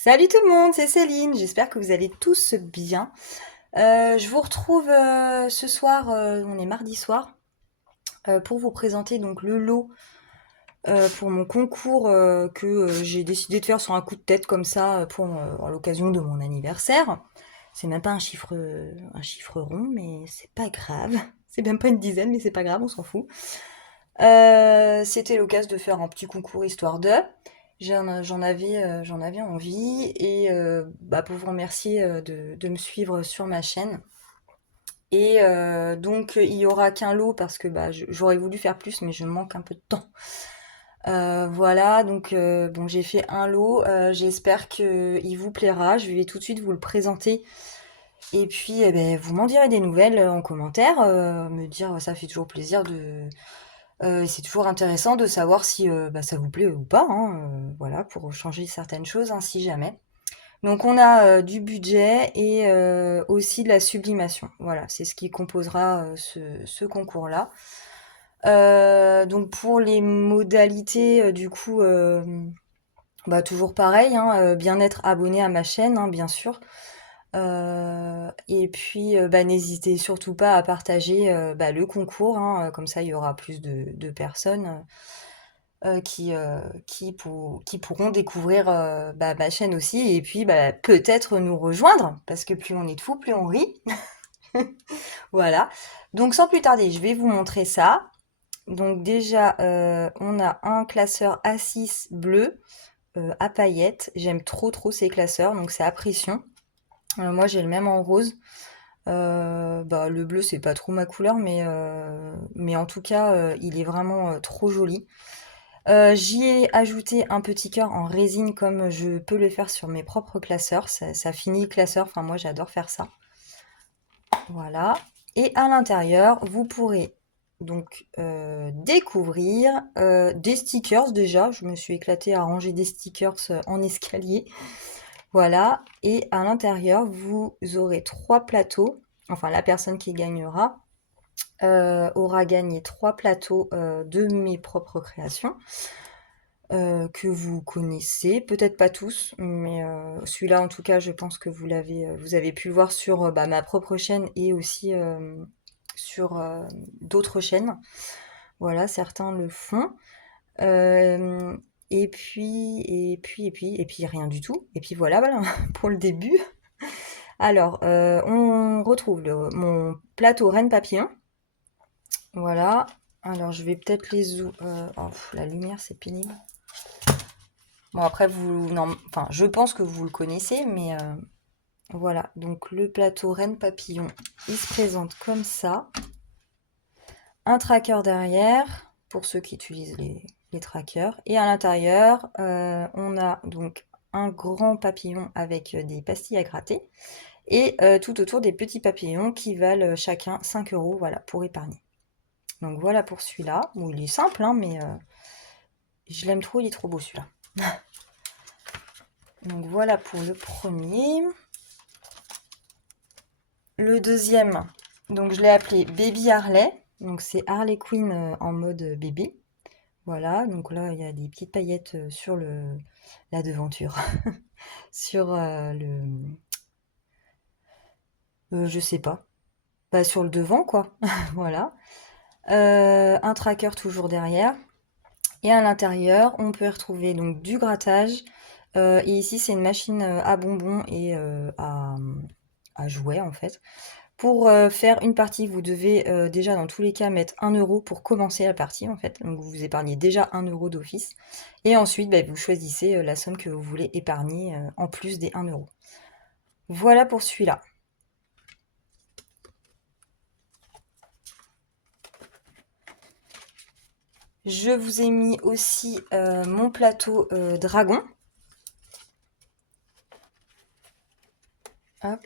Salut tout le monde, c'est Céline, j'espère que vous allez tous bien. Je vous retrouve ce soir, on est mardi soir, pour vous présenter donc le lot pour mon concours que j'ai décidé de faire sur un coup de tête comme ça pour à l'occasion de mon anniversaire. C'est même pas un chiffre rond, mais c'est pas grave. C'est même pas une dizaine, mais c'est pas grave, on s'en fout. C'était l'occasion de faire un petit concours histoire de. J'en avais envie et bah, pour vous remercier de me suivre sur ma chaîne. Et donc il y aura qu'un lot parce que bah, j'aurais voulu faire plus mais je manque un peu de temps. Voilà, donc bon j'ai fait un lot, j'espère qu'il vous plaira. Je vais tout de suite vous le présenter et puis eh ben, vous m'en direz des nouvelles en commentaire, me dire ça fait toujours plaisir de c'est toujours intéressant de savoir si bah, ça vous plaît ou pas, hein, voilà, pour changer certaines choses, hein, si jamais. Donc on a du budget et aussi de la sublimation. Voilà, c'est ce qui composera ce concours-là. Donc pour les modalités, du coup, bah, toujours pareil, hein, bien être abonné à ma chaîne, hein, bien sûr. Et puis, bah, n'hésitez surtout pas à partager bah, le concours, hein, comme ça il y aura plus de personnes qui pourront découvrir bah, ma chaîne aussi et puis bah, peut-être nous rejoindre parce que plus on est de fous, plus on rit. Voilà. Donc sans plus tarder, je vais vous montrer ça. Donc déjà, on a un classeur A6 bleu à paillettes. J'aime trop ces classeurs, donc c'est à pression. Moi j'ai le même en rose. Bah, le bleu c'est pas trop ma couleur, mais en tout cas il est vraiment trop joli. J'y ai ajouté un petit cœur en résine comme je peux le faire sur mes propres classeurs. Ça finit le classeur, enfin moi j'adore faire ça. Voilà. Et à l'intérieur, vous pourrez donc découvrir des stickers déjà. Je me suis éclatée à ranger des stickers en escalier. Voilà. Et à l'intérieur, vous aurez trois plateaux. Enfin, la personne qui gagnera aura gagné trois plateaux de mes propres créations que vous connaissez, peut-être pas tous, mais celui-là en tout cas, je pense que vous avez pu le voir sur bah, ma propre chaîne et aussi sur d'autres chaînes. Voilà, certains le font. Euh, et puis rien du tout. Et puis voilà pour le début. Alors, on retrouve mon plateau Reine Papillon. Voilà. Alors, je vais peut-être oh, la lumière, c'est pénible. Bon, après, non, enfin, je pense que vous le connaissez, mais voilà. Donc, le plateau Reine Papillon, il se présente comme ça. Un tracker derrière, pour ceux qui utilisent les trackers. Et à l'intérieur, on a donc un grand papillon avec des pastilles à gratter. Et tout autour des petits papillons qui valent chacun 5 euros, voilà, pour épargner. Donc voilà pour celui-là. Bon, il est simple, hein, mais je l'aime trop, il est trop beau celui-là. Donc voilà pour le premier. Le deuxième, donc je l'ai appelé Baby Harley. Donc c'est Harley Quinn en mode bébé. Voilà, donc là il y a des petites paillettes sur la devanture, sur je sais pas, bah, sur le devant quoi. Voilà. Un tracker toujours derrière. Et à l'intérieur, on peut retrouver donc du grattage. Et ici, c'est une machine à bonbons et à jouets en fait. Pour faire une partie, vous devez déjà dans tous les cas mettre 1 € pour commencer la partie en fait. Donc vous épargnez déjà 1 € d'office. Et ensuite, bah, vous choisissez la somme que vous voulez épargner en plus des 1 €. Voilà pour celui-là. Je vous ai mis aussi mon plateau dragon. Hop.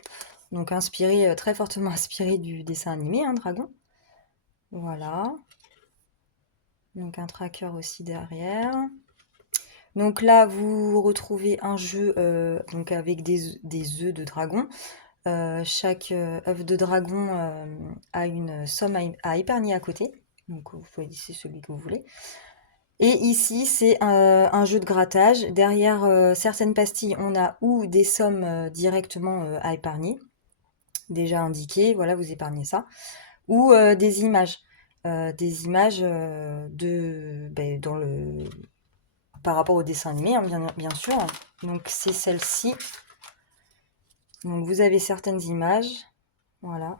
Donc inspiré, très fortement inspiré du dessin animé, hein, Dragon. Voilà. Donc un tracker aussi derrière. Donc là, vous retrouvez un jeu donc avec des œufs de dragon. Chaque œuf de dragon a une somme à épargner à côté. Donc vous choisissez celui que vous voulez. Et ici, c'est un jeu de grattage. Derrière certaines pastilles, on a ou des sommes directement à épargner, déjà indiquées, voilà, vous épargnez ça, ou des images. Dans par rapport au dessin animé, hein, bien sûr. Donc c'est celle-ci. Donc vous avez certaines images, voilà,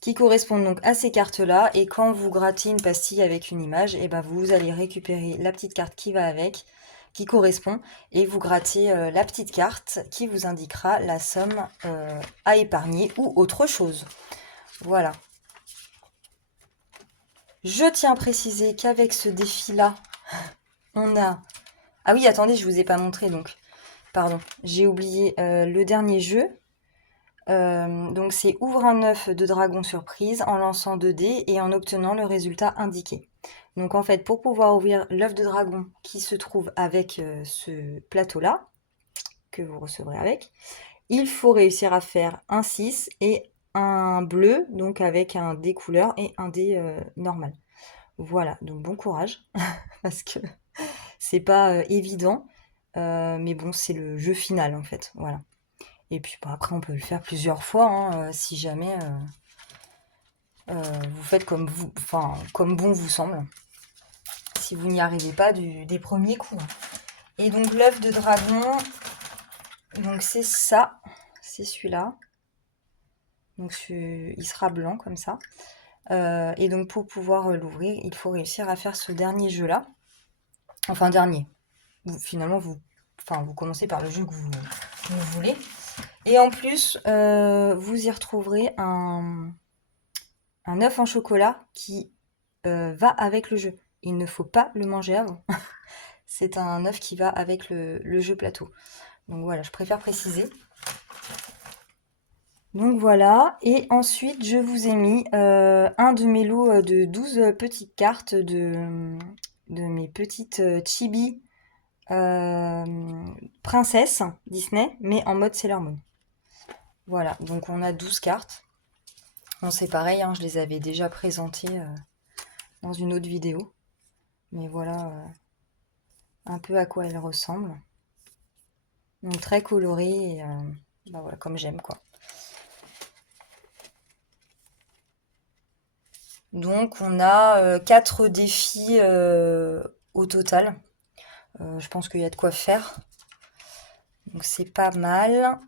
qui correspondent donc à ces cartes-là. Et quand vous grattez une pastille avec une image, et ben vous allez récupérer la petite carte qui va avec, qui correspond, et vous grattez la petite carte qui vous indiquera la somme à épargner ou autre chose. Voilà. Je tiens à préciser qu'avec ce défi-là, on a... Ah oui, attendez, je vous ai pas montré, donc. Pardon, j'ai oublié le dernier jeu. Donc c'est ouvre un œuf de dragon surprise en lançant 2 dés et en obtenant le résultat indiqué. Donc en fait, pour pouvoir ouvrir l'œuf de dragon qui se trouve avec ce plateau-là, que vous recevrez avec, il faut réussir à faire un 6 et un bleu, donc avec un dé couleur et un dé normal. Voilà, donc bon courage, parce que c'est pas évident, mais bon, c'est le jeu final en fait, voilà. Et puis bon, après, on peut le faire plusieurs fois, hein, si jamais vous faites comme vous, enfin, comme bon vous semble, si vous n'y arrivez pas des premiers coups. Et donc l'œuf de dragon, donc c'est ça, c'est celui-là. Donc il sera blanc comme ça. Et donc pour pouvoir l'ouvrir, il faut réussir à faire ce dernier jeu-là. Enfin dernier. Finalement, vous commencez par le jeu que vous voulez. Et en plus, vous y retrouverez un œuf en chocolat qui va avec le jeu. Il ne faut pas le manger avant. C'est un œuf qui va avec le jeu plateau. Donc voilà, je préfère préciser. Donc voilà, et ensuite je vous ai mis un de mes lots de 12 petites cartes de mes petites chibi princesses Disney, mais en mode Sailor Moon. Voilà, donc on a 12 cartes. Bon, c'est pareil, hein, je les avais déjà présentées dans une autre vidéo. Mais voilà un peu à quoi elles ressemblent. Donc très colorées, et bah voilà, comme j'aime quoi. Donc on a 4 défis au total. Je pense qu'il y a de quoi faire. Donc c'est pas mal.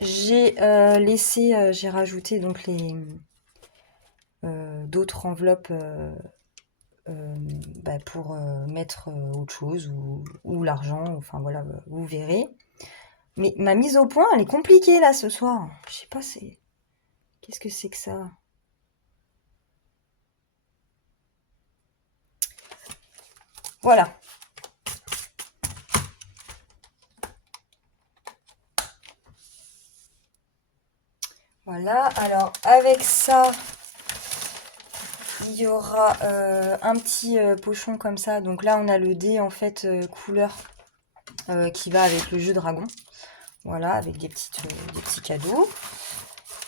J'ai j'ai rajouté donc les d'autres enveloppes pour mettre autre chose ou l'argent, enfin voilà, vous verrez. Mais ma mise au point, elle est compliquée là ce soir. Je sais pas, c'est... Qu'est-ce que c'est que ça? Voilà. Voilà, alors avec ça, il y aura un petit pochon comme ça. Donc là, on a le dé en fait couleur qui va avec le jeu dragon. Voilà, avec des petits cadeaux.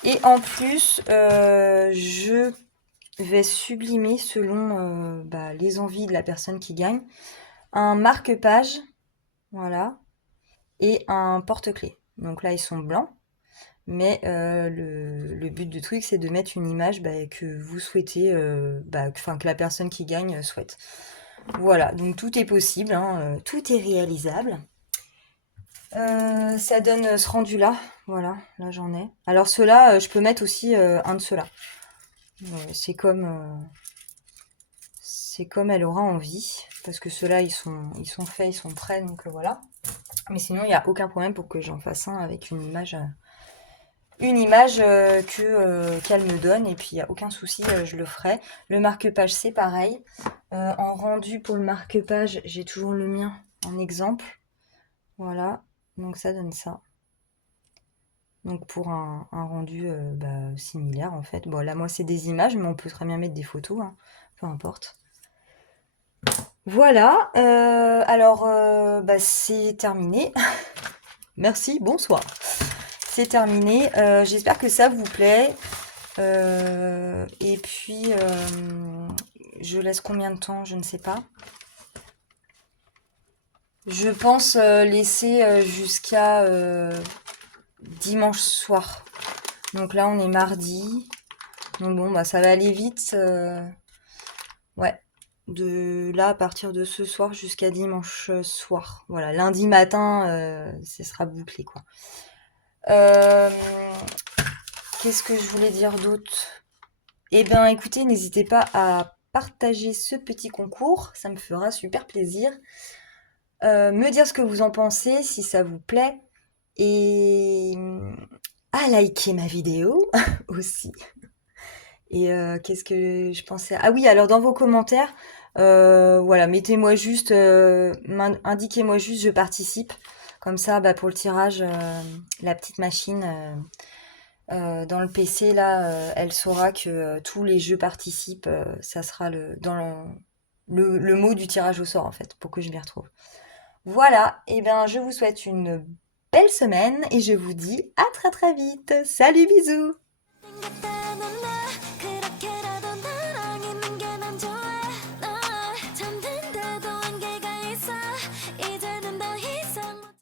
Et en plus, je vais sublimer selon les envies de la personne qui gagne un marque-page, voilà, et un porte-clés. Donc là, ils sont blancs. Mais le but du truc, c'est de mettre une image que vous souhaitez, que la personne qui gagne souhaite. Voilà, donc tout est possible, hein, tout est réalisable. Ça donne ce rendu-là, voilà, là j'en ai. Alors ceux-là, je peux mettre aussi un de ceux-là. C'est comme elle aura envie, parce que ceux-là, ils sont faits, ils sont prêts, donc voilà. Mais sinon, il n'y a aucun problème pour que j'en fasse un avec une image qu'elle me donne, et puis il n'y a aucun souci, je le ferai. Le marque-page, c'est pareil. En rendu pour le marque-page, j'ai toujours le mien en exemple. Voilà, donc ça donne ça. Donc pour un rendu similaire en fait. Bon là moi c'est des images, mais on peut très bien mettre des photos, hein. Peu importe. Voilà, alors c'est terminé. Merci, bonsoir. C'est terminé. J'espère que ça vous plaît. Et puis, je laisse combien de temps? Je ne sais pas. Je pense laisser jusqu'à dimanche soir. Donc là, on est mardi. Donc bon, bah ça va aller vite. Ouais. De là, à partir de ce soir jusqu'à dimanche soir. Voilà, lundi matin, ce sera bouclé, quoi. Euh, Qu'est-ce que je voulais dire d'autre? Eh bien, écoutez, n'hésitez pas à partager ce petit concours, ça me fera super plaisir. Me dire ce que vous en pensez, si ça vous plaît, et à liker ma vidéo aussi. Et qu'est-ce que je pensais? Ah oui, alors dans vos commentaires, voilà, mettez-moi juste, indiquez-moi juste je participe. Comme ça, bah, pour le tirage, la petite machine dans le PC là, elle saura que tous les jeux participent. Ça sera dans le mot du tirage au sort en fait, pour que je m'y retrouve. Voilà, et bien je vous souhaite une belle semaine et je vous dis à très très vite. Salut, bisous!